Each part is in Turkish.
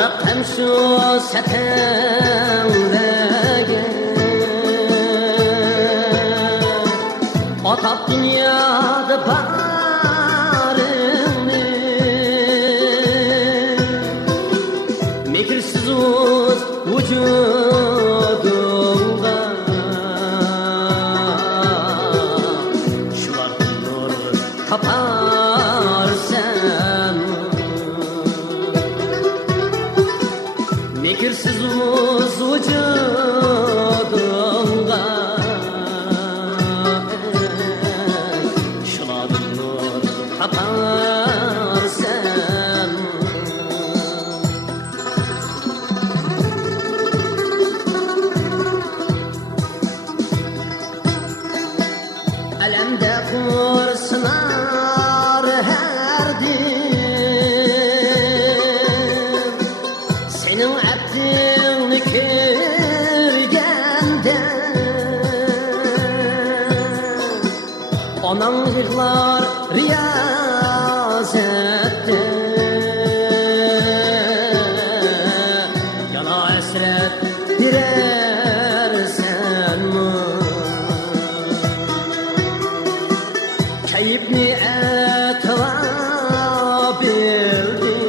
Araqam şu satandagi Atap dünyada barini Mekirsiz uz vücudumda Şular nur kaparsan Mekirsiz uz vücudumda Şular nur kaparsan Alemde kursunar herdim Senin abdini kirgende Anan yığlar riyazette Yana esret dirersen mi Keyifni etva bildim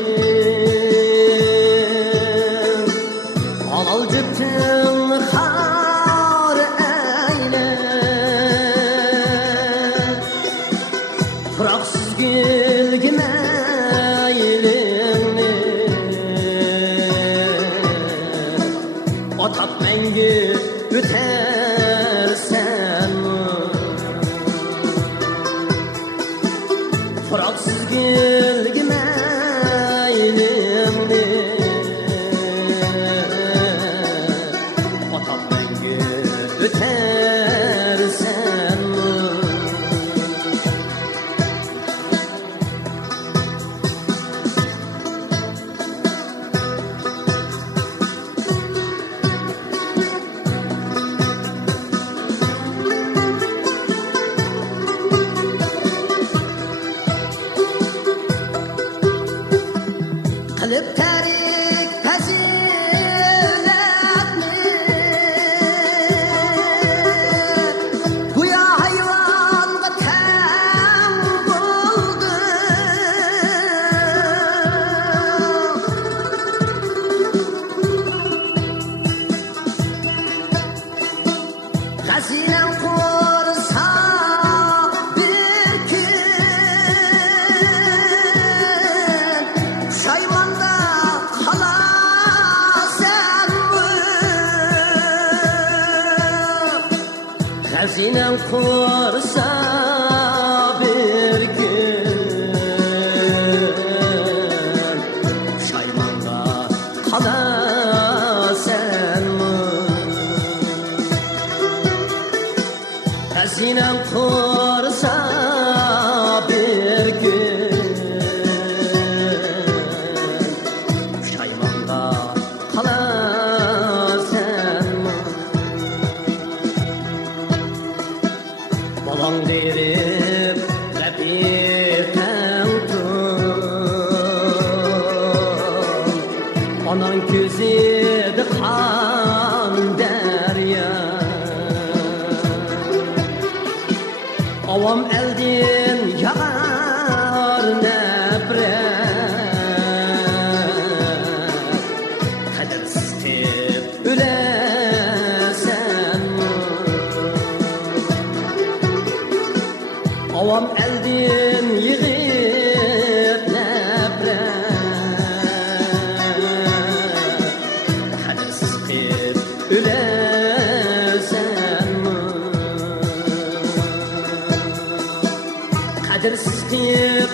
Alal cüptün har eyle Fıraksız gülgüme eylini Atap mengi ütersen Fıraksız gülgüme eylini Atap mengi ütersen Kılıp terik faziletni Bu ya hayvan vatan buldu Hazinem kursa bir gün Şaymanda kalasen mi? Hazinem kursa bir gün Şaymanda kalasen mi? Hazinem kursa bir gün Şaymanda kalasen mi? Balan derip repirten tun Anan gözüdü kan derya Avam eldin yağar nebret Kadersiz tip ülesen mi? Avam eldin yığıp nebret Kadersiz tip ülesen mi? Kadersiz tip